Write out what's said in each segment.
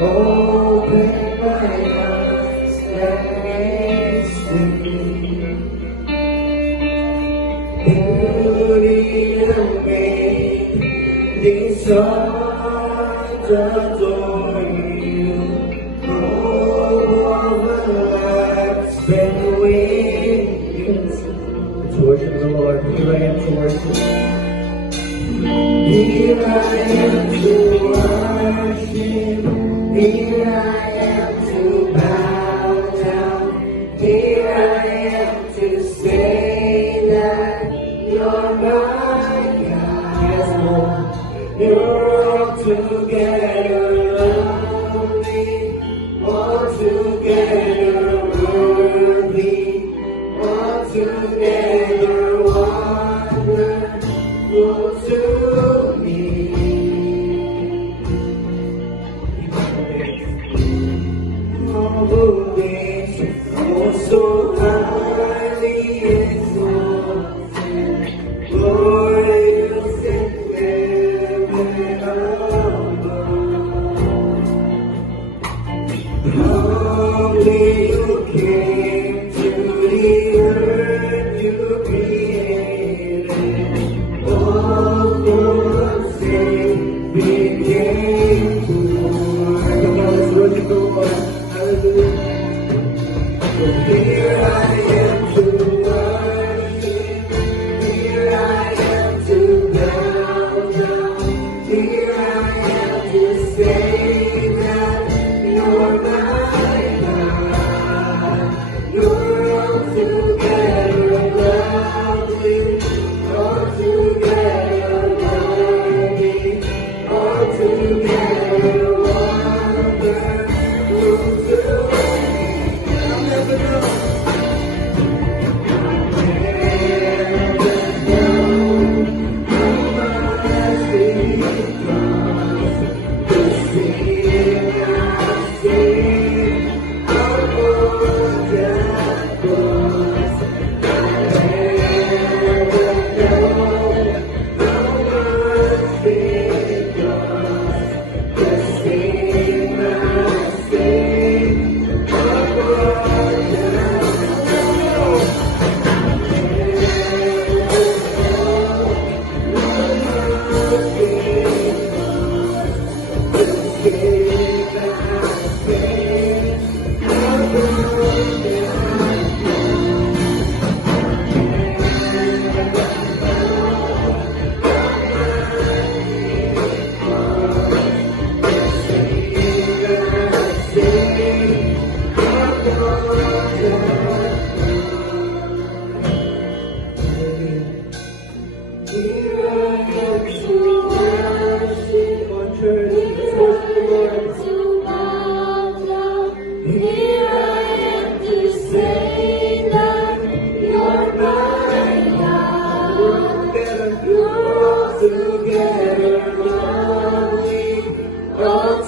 Open my eyes, let me see beauty and faith. These songs adore you. Oh, my life's been waiting. Let's worship the Lord. Here I am to worship. Here I am to worship. Here I am to bow down. Here I am to say that you're my God. Yes, Lord. You're altogether lovely, altogether worthy, altogether wonderful to me. All the ways, oh so highly exalted, glorious in heaven above. Humbly you came to the earth you created, all for sin became born. Come on, let's worship the Lord. Hallelujah. Here I am to worship. Here I am to bow down. Here I am to say that you're my God. You're altogether lovely, altogether worthy, altogether wonderful to me. I'll never know.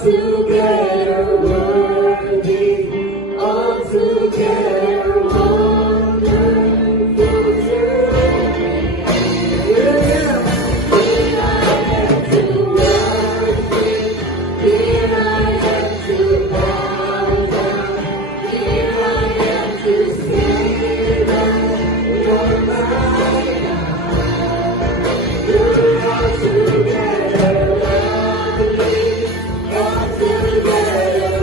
Altogether worthy, altogether wonderful to me. Here I am to worship, here I am to bow down, here I am to say that you're my God. You're altogether lovely, altogether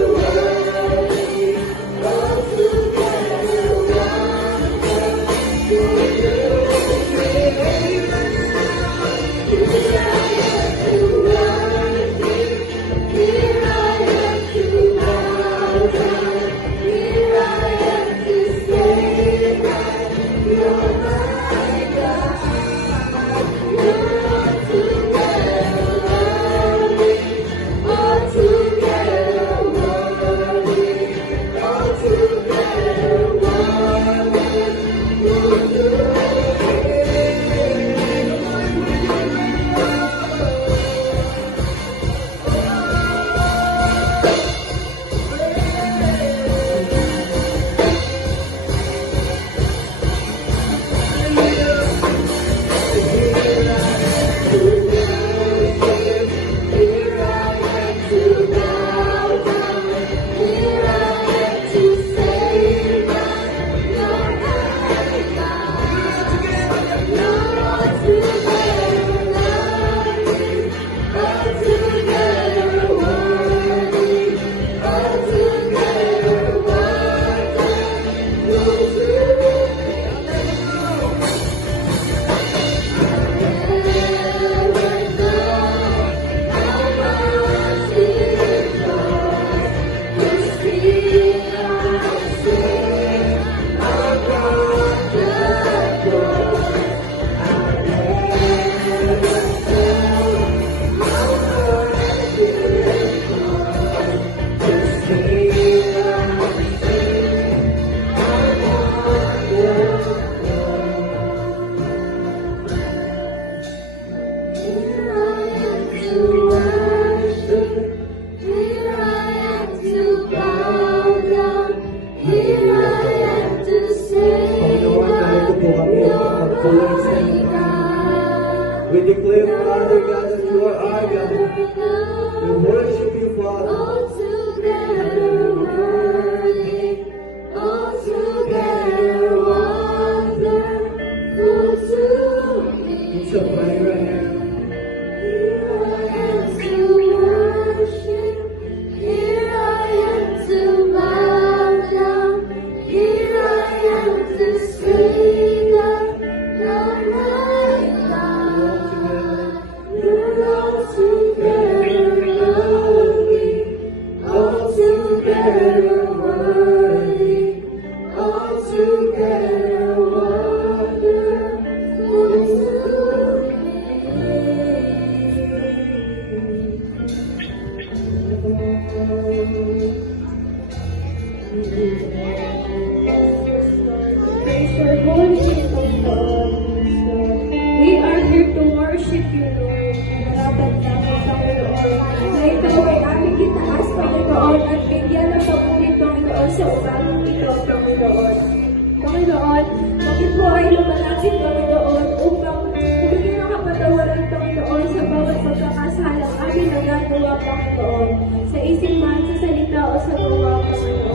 We declare, Father God, that you are our God. We worship you, Father. Altogether worthy, altogether wonderful to me. So pray right now. Here I am to worship, here I am to bow down, here I am to say that you're my God. You're altogether lovely, altogether worthy, altogether wonderful to me. Praise your holy name, O Lord. We are here to worship you, Lord. Marapat namin, Panginoon, na ikaw ay aming itaas, Panginoon, at bigyan ng papuri, Panginoon, sa umagang ito, Panginoon. Panginoon, bakit po ay lumalapit, Panginoon, upang bumigyan ng kapatawaran, Panginoon, sa bawat pagkakasalang aming nagagawa, Panginoon, sa isip man, sa salita o sa gawa, Panginoon.